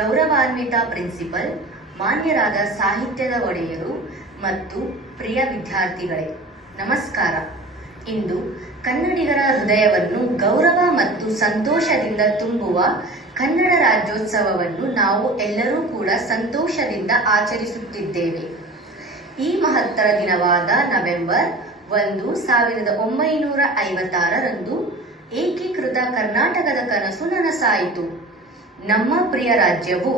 ಗೌರವಾನ್ವಿತ ಪ್ರಿನ್ಸಿಪಲ್, ಮಾನ್ಯರಾದ ಸಾಹಿತ್ಯದ ಒಡೆಯರು ಮತ್ತು ಪ್ರಿಯ ವಿದ್ಯಾರ್ಥಿಗಳೇ, ನಮಸ್ಕಾರ. ಇಂದು ಕನ್ನಡಿಗರ ಹೃದಯವನ್ನು ಗೌರವ ಮತ್ತು ಸಂತೋಷದಿಂದ ತುಂಬುವ ಕನ್ನಡ ರಾಜ್ಯೋತ್ಸವವನ್ನು ನಾವು ಎಲ್ಲರೂ ಕೂಡ ಸಂತೋಷದಿಂದ ಆಚರಿಸುತ್ತಿದ್ದೇವೆ. ಈ ಮಹತ್ತರ ದಿನವಾದ ನವೆಂಬರ್ 1, 1956ರಂದು ಏಕೀಕೃತ ಕರ್ನಾಟಕದ ಕನಸು ನನಸಾಯಿತು. ನಮ್ಮ ಪ್ರಿಯ ರಾಜ್ಯವು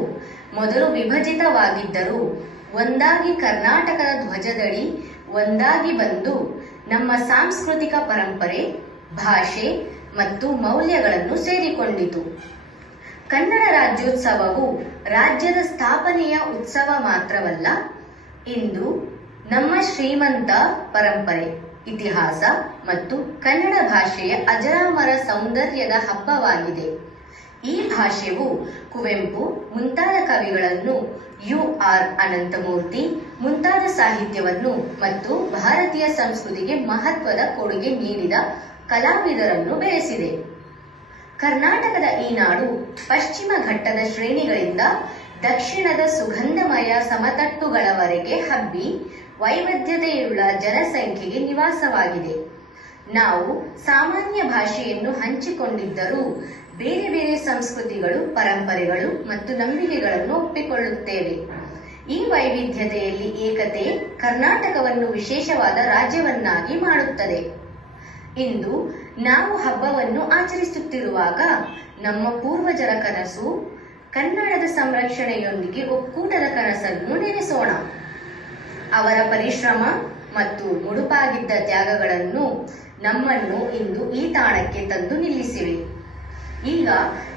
ಮೊದಲು ವಿಭಜಿತವಾಗಿದ್ದರೂ ಒಂದಾಗಿ ಕರ್ನಾಟಕದ ಧ್ವಜದಡಿ ಒಂದಾಗಿ ಬಂದು ನಮ್ಮ ಸಾಂಸ್ಕೃತಿಕ ಪರಂಪರೆ, ಭಾಷೆ ಮತ್ತು ಮೌಲ್ಯಗಳನ್ನು ಸೇರಿಕೊಂಡಿತು. ಕನ್ನಡ ರಾಜ್ಯೋತ್ಸವವು ರಾಜ್ಯದ ಸ್ಥಾಪನೆಯ ಉತ್ಸವ ಮಾತ್ರವಲ್ಲ, ಇಂದು ನಮ್ಮ ಶ್ರೀಮಂತ ಪರಂಪರೆ, ಇತಿಹಾಸ ಮತ್ತು ಕನ್ನಡ ಭಾಷೆಯ ಅಜರಾಮರ ಸೌಂದರ್ಯದ ಹಬ್ಬವಾಗಿದೆ. ಈ ಭಾಷೆಯು ಕುವೆಂಪು ಮುಂತಾದ ಕವಿಗಳನ್ನು, ಯು.ಆರ್. ಅನಂತಮೂರ್ತಿ ಮುಂತಾದ ಸಾಹಿತ್ಯವನ್ನು ಮತ್ತು ಭಾರತೀಯ ಸಂಸ್ಕೃತಿಗೆ ಮಹತ್ವದ ಕೊಡುಗೆ ನೀಡಿದ ಕಲಾವಿದರನ್ನು ಬೆಳೆಸಿದೆ. ಕರ್ನಾಟಕದ ಈ ನಾಡು ಪಶ್ಚಿಮ ಘಟ್ಟದ ಶ್ರೇಣಿಗಳಿಂದ ದಕ್ಷಿಣದ ಸುಗಂಧಮಯ ಸಮತಟ್ಟುಗಳವರೆಗೆ ಹಬ್ಬಿ ವೈವಿಧ್ಯತೆಯುಳ್ಳ ಜನಸಂಖ್ಯೆಗೆ ನಿವಾಸವಾಗಿದೆ. ನಾವು ಸಾಮಾನ್ಯ ಭಾಷೆಯನ್ನು ಹಂಚಿಕೊಂಡಿದ್ದರೂ ಬೇರೆ ಬೇರೆ ಸಂಸ್ಕೃತಿಗಳು, ಪರಂಪರೆಗಳು ಮತ್ತು ನಂಬಿಕೆಗಳನ್ನು ಒಪ್ಪಿಕೊಳ್ಳುತ್ತೇವೆ. ಈ ವೈವಿಧ್ಯತೆಯಲ್ಲಿ ಏಕತೆ ಕರ್ನಾಟಕವನ್ನು ವಿಶೇಷವಾದ ರಾಜ್ಯವನ್ನಾಗಿ ಮಾಡುತ್ತದೆ. ಇಂದು ನಾವು ಹಬ್ಬವನ್ನು ಆಚರಿಸುತ್ತಿರುವಾಗ ನಮ್ಮ ಪೂರ್ವಜರ ಕನಸು, ಕನ್ನಡದ ಸಂರಕ್ಷಣೆಯೊಂದಿಗೆ ಒಕ್ಕೂಟದ ಕನಸನ್ನು ನೆನೆಸೋಣ. ಅವರ ಪರಿಶ್ರಮ ಮತ್ತು ಮುಡುಪಾಗಿದ್ದ ತ್ಯಾಗಗಳನ್ನು ನಮ್ಮನ್ನು ಇಂದು ಈ ತಾಣಕ್ಕೆ ತಂದು ನಿಲ್ಲಿಸಿವೆ. ಈಗ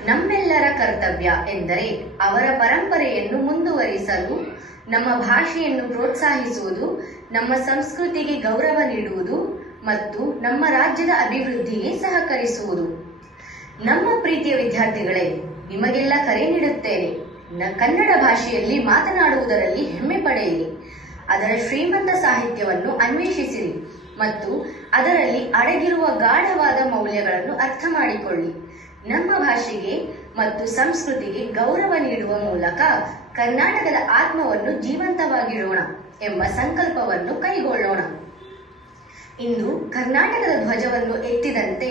ನಮ್ಮೆಲ್ಲರ ಕರ್ತವ್ಯ ಎಂದರೆ ಅವರ ಪರಂಪರೆಯನ್ನು ಮುಂದುವರಿಸಲು, ನಮ್ಮ ಭಾಷೆಯನ್ನು ಪ್ರೋತ್ಸಾಹಿಸುವುದು, ನಮ್ಮ ಸಂಸ್ಕೃತಿಗೆ ಗೌರವ ನೀಡುವುದು ಮತ್ತು ನಮ್ಮ ರಾಜ್ಯದ ಅಭಿವೃದ್ಧಿಗೆ ಸಹಕರಿಸುವುದು. ನಮ್ಮ ಪ್ರೀತಿಯ ವಿದ್ಯಾರ್ಥಿಗಳೇ, ನಿಮಗೆಲ್ಲ ಕರೆ ನೀಡುತ್ತೇನೆ. ಕನ್ನಡ ಭಾಷೆಯಲ್ಲಿ ಮಾತನಾಡುವುದರಲ್ಲಿ ಹೆಮ್ಮೆ ಪಡೆಯಿರಿ. ಅದರ ಶ್ರೀಮಂತ ಸಾಹಿತ್ಯವನ್ನು ಅನ್ವೇಷಿಸಿರಿ ಮತ್ತು ಅದರಲ್ಲಿ ಅಡಗಿರುವ ಗಾಢವಾದ ಮೌಲ್ಯಗಳನ್ನು ಅರ್ಥ ಮಾಡಿಕೊಳ್ಳಿ. ನಮ್ಮ ಭಾಷೆಗೆ ಮತ್ತು ಸಂಸ್ಕೃತಿಗೆ ಗೌರವ ನೀಡುವ ಮೂಲಕ ಕರ್ನಾಟಕದ ಆತ್ಮವನ್ನು ಜೀವಂತವಾಗಿಡೋಣ ಎಂಬ ಸಂಕಲ್ಪವನ್ನು ಕೈಗೊಳ್ಳೋಣ. ಇಂದು ಕರ್ನಾಟಕದ ಧ್ವಜವನ್ನು ಎತ್ತಿದಂತೆ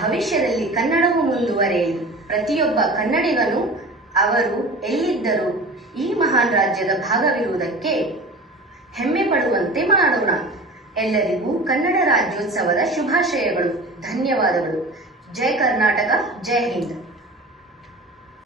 ಭವಿಷ್ಯದಲ್ಲಿ ಕನ್ನಡವು ಮುಂದುವರೆಯಲಿ. ಪ್ರತಿಯೊಬ್ಬ ಕನ್ನಡಿಗನು ಅವರು ಎಲ್ಲಿದ್ದರೂ ಈ ಮಹಾನ್ ರಾಜ್ಯದ ಭಾಗವಿರುವುದಕ್ಕೆ ಹೆಮ್ಮೆ ಪಡುವಂತೆ ಮಾಡೋಣ. ಎಲ್ಲರಿಗೂ ಕನ್ನಡ ರಾಜ್ಯೋತ್ಸವದ ಶುಭಾಶಯಗಳು. ಧನ್ಯವಾದಗಳು. ಜೈ ಕರ್ನಾಟಕ, ಜೈ ಹಿಂದ್.